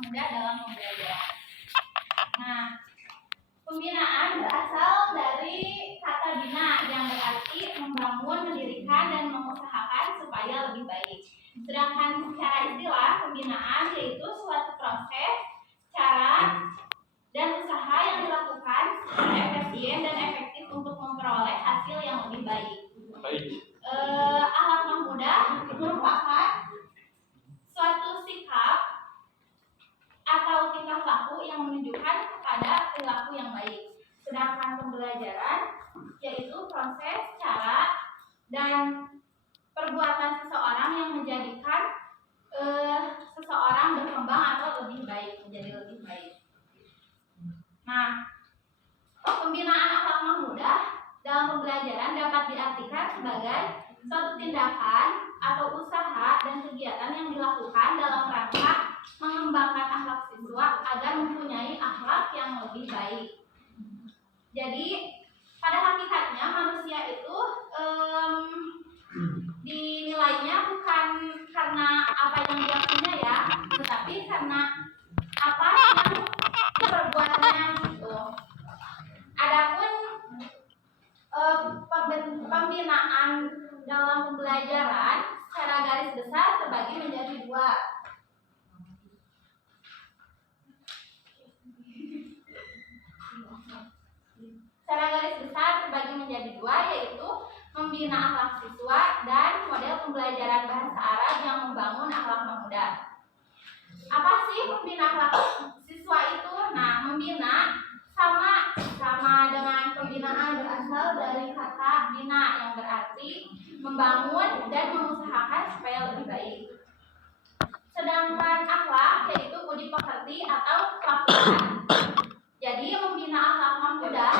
muda dalam pembelajaran. Nah, pembinaan berasal dari kata bina yang berarti membangun, mendirikan, dan mengusahakan supaya lebih baik. Sedangkan secara istilah, pembinaan yaitu suatu proses, cara, dan usaha yang dilakukan secara efisien dan efektif untuk memperoleh hasil yang lebih baik. Akhlak mahmudah merupakan suatu sikap atau tingkah laku yang menunjukkan kepada perilaku yang baik. Sedangkan pembelajaran yaitu proses, cara, dan perbuatan seseorang yang menjadikan seseorang berkembang atau lebih baik, menjadi lebih baik. Nah, pembinaan akhlak mahmudah dalam pembelajaran dapat diartikan sebagai suatu tindakan atau usaha dan kegiatan yang dilakukan dalam rangka mengembangkan akhlak siswa agar mempunyai akhlak yang lebih baik. Jadi pada hakikatnya manusia itu dinilainya bukan karena apa yang dia punya ya, tetapi karena apa yang diperbuatnya gitu. Adapun pembinaan dalam pembelajaran secara garis besar terbagi menjadi dua. Secara garis besar terbagi menjadi dua, yaitu membina akhlak siswa dan model pembelajaran bahasa Arab yang membangun akhlak mahmudah. Apa sih membina akhlak siswa itu? Nah, membina sama dengan pembinaan berasal dari kata bina yang berarti membangun dan mengusahakan supaya lebih baik. Sedangkan akhlak yaitu budi pekerti atau kelakuan. Jadi membina akhlak mahmudah,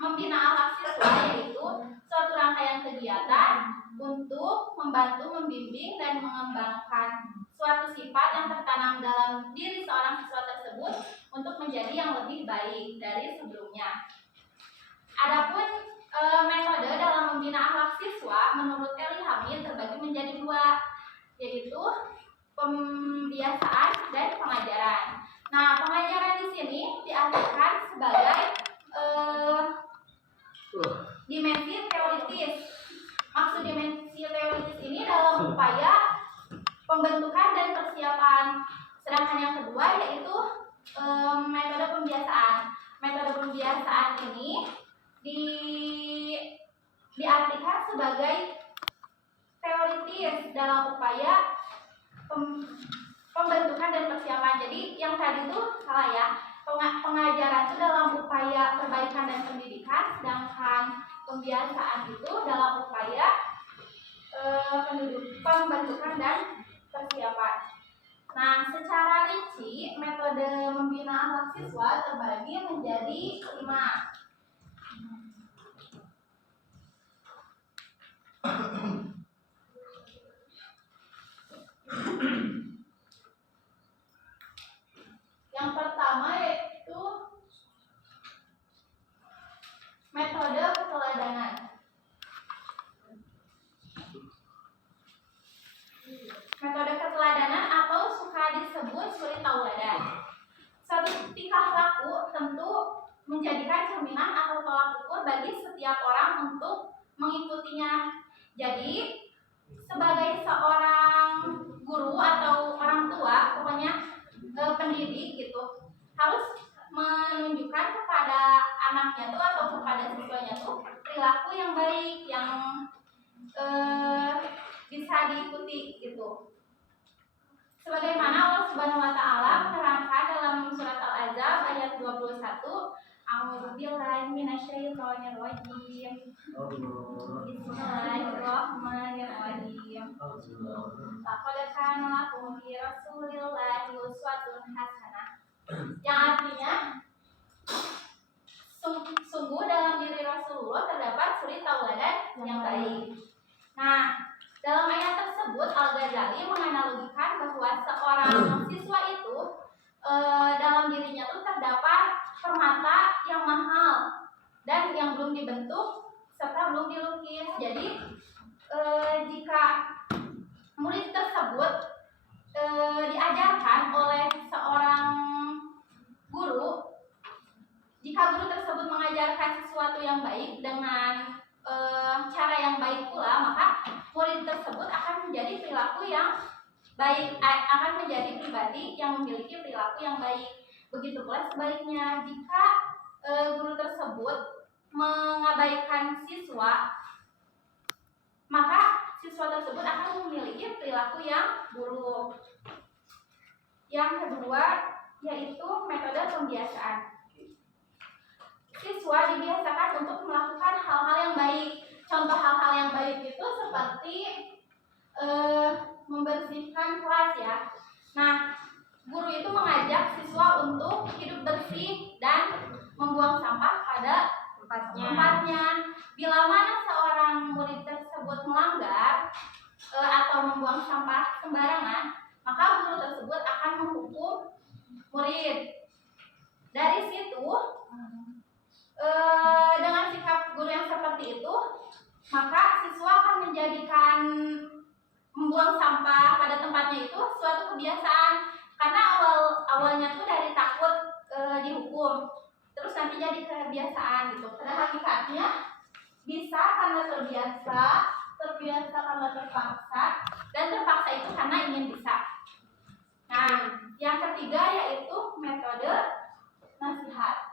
membina akhlak siswa yaitu suatu rangkaian kegiatan untuk membantu, membimbing, dan mengembangkan suatu sifat yang tertanam dalam diri seorang siswa tersebut untuk menjadi yang lebih baik dari sebelumnya. Adapun metode dalam membina akhlak siswa menurut Eli Hamid terbagi menjadi dua, yaitu pembiasaan dan pengajaran. Nah, pengajaran di sini diartikan sebagai dimensi teoritis. Maksud dimensi teoritis ini dalam upaya pembentukan dan persiapan. Sedangkan yang kedua yaitu metode pembiasaan. Metode pembiasaan ini diartikan sebagai teoritis dalam upaya pembentukan dan persiapan. Jadi yang tadi itu salah ya. Pengajaran itu dalam upaya perbaikan dan pendidikan, sedangkan pembiasaan itu dalam upaya pembentukan dan persiapan. Nah, secara rinci metode membina akhlak siswa terbagi menjadi 5. Yang pertama yaitu metode keteladanan. Metode keteladanan atau suka disebut suri tauladan. Suatu tingkah laku tentu menjadikan cerminan atau tolak ukur bagi setiap orang untuk mengikutinya. Jadi sebagai seorang guru atau orang tua, pokoknya pendidik gitu, harus menunjukkan kepada anaknya tuh atau kepada siswanya tuh perilaku yang baik, yang bisa diikuti gitu. Sebagaimana Allah Subhanahu wa taala menerangkan dalam surat Al-Ahzab ayat 21, A'udzubillahi minasyaitonir rajim. Bismillahirrahmanirrahim. Laqad kana lakum fi Rasulillahi uswatun hasanah. Yang artinya sungguh dalam diri Rasulullah terdapat suri tauladan yang baik. Nah, dalam ayat tersebut Al-Ghazali menganalogikan bahwa seorang siswa itu dalam dirinya itu terdapat permata yang mahal dan yang belum dibentuk serta belum dilukis. Jadi jika murid tersebut diajarkan oleh seorang guru, jika guru tersebut mengajarkan sesuatu yang baik dengan cara yang baik pula, maka murid tersebut akan menjadi perilaku yang baik, akan menjadi pribadi yang memiliki perilaku yang baik. Begitu pula sebaliknya, jika guru tersebut mengabaikan siswa, maka siswa tersebut akan memiliki perilaku yang buruk. Yang kedua yaitu metode pembiasaan. Siswa dibiasakan untuk melakukan hal-hal yang baik. Contoh hal-hal yang baik itu seperti membersihkan kelas ya. Nah, guru itu mengajak siswa untuk hidup bersih dan membuang sampah pada tempatnya. Bila mana seorang murid tersebut melanggar atau membuang sampah sembarangan, maka guru tersebut akan menghukum murid. Dari situ, dengan sikap guru yang seperti itu, maka siswa akan menjadikan membuang sampah pada tempatnya itu suatu kebiasaan. Karena awalnya tuh dari takut dihukum, terus nanti jadi kebiasaan gitu. Pada hakikatnya bisa karena terbiasa karena terpaksa, dan terpaksa itu karena ingin bisa. Nah, yang ketiga yaitu metode nasihat.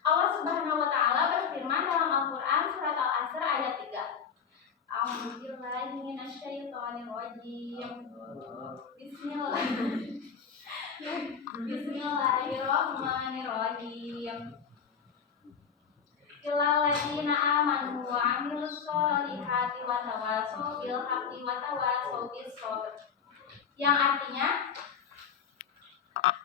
Allah Subhanahu wa taala berfirman dalam Al-Qur'an surat Al-Asr ayat 3. A'udzubillahi minasyaitonirrajim. Bismillahirrahmanirrahim. Illal ladzina amanu wa 'amilus sholihati wa tawassaw bil haqqi wa tawassaw bis sabr. Yang artinya,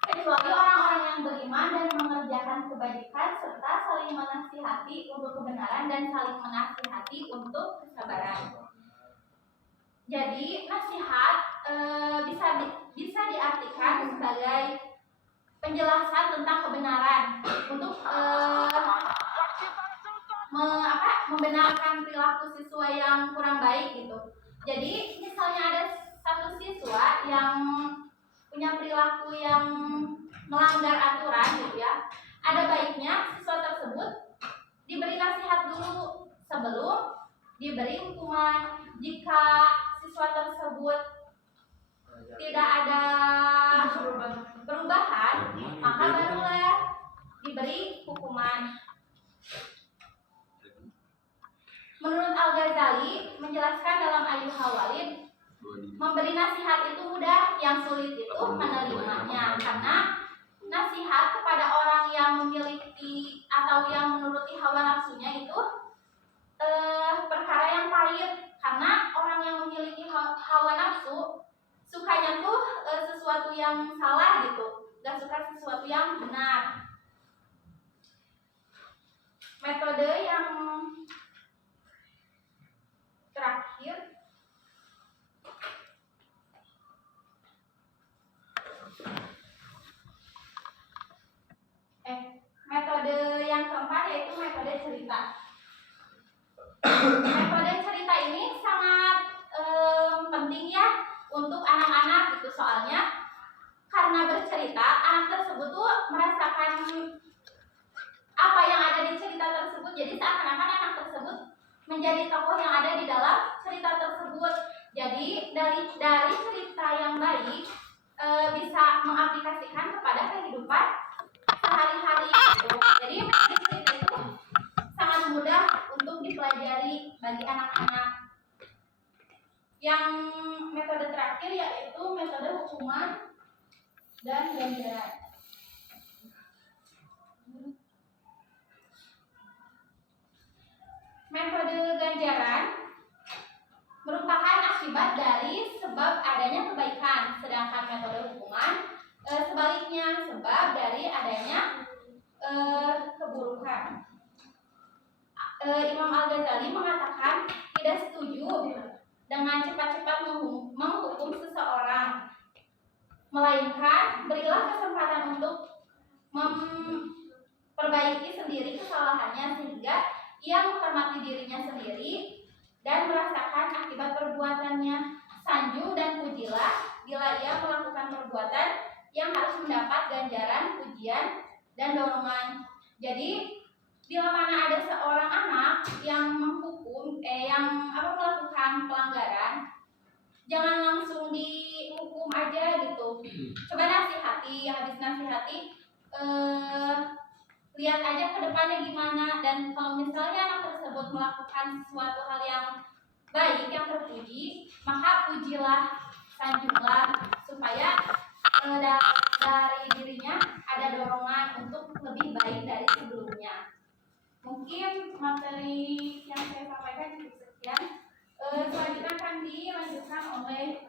kecuali orang-orang yang beriman dan mengerjakan kebajikan serta saling menasihati untuk kebenaran dan saling menasihati untuk kesabaran. Jadi nasihat bisa diartikan sebagai penjelasan tentang kebenaran untuk membenarkan perilaku siswa yang kurang baik gitu. Jadi misalnya ada satu siswa yang punya perilaku yang melanggar aturan gitu ya, ada baiknya siswa tersebut diberi nasihat dulu sebelum diberi hukuman. Jika siswa tersebut tidak ada perubahan, maka barulah diberi hukuman. Menurut Al-Ghazali menjelaskan dalam Ayyuhal Walid, memberi nasihat itu mudah, yang sulit itu menerimanya. Karena nasihat kepada orang yang memiliki atau yang menuruti hawa nafsunya itu perkara yang pahit. Karena orang yang memiliki hawa nafsu sukanya tuh sesuatu yang salah gitu, gak suka sesuatu yang benar. Metode yang terakhir metode yang keempat yaitu metode cerita. Metode cerita ini sangat penting ya untuk anak-anak gitu, soalnya karena bercerita anak tersebut tuh merasakan apa yang ada di cerita tersebut. Jadi seakan-akan anak tersebut menjadi tokoh yang ada di dalam cerita tersebut. Jadi dari cerita yang baik bisa mengaplikasikan kepada kehidupan sehari-hari gitu. Jadi cerita itu sangat mudah untuk dipelajari bagi anak-anak. Yang metode terakhir yaitu metode hukuman dan ganjaran. Metode ganjaran merupakan akibat dari sebab adanya kebaikan, sedangkan metode hukuman sebaliknya, sebab dari adanya keburukan. Imam Al-Ghazali mengatakan tidak setuju dengan cepat-cepat menghukum seseorang, melainkan berilah kesempatan untuk memperbaiki sendiri kesalahannya sehingga ia menghormati dirinya sendiri dan merasakan akibat perbuatannya. Sanjung dan pujilah bila ia melakukan perbuatan yang harus mendapat ganjaran, pujian, dan dorongan. Jadi bila mana ada seorang anak yang melakukan pelanggaran, jangan langsung dihukum aja gitu. Coba nasihati, habis nasihati lihat aja ke depannya gimana, dan kalau misalnya anak tersebut melakukan suatu hal yang baik, yang terpuji, maka pujilah, sanjunglah, supaya dari dirinya ada dorongan untuk lebih baik dari sebelumnya. Mungkin materi yang saya sampaikan cukup sekian. Selanjutnya akan dilanjutkan oleh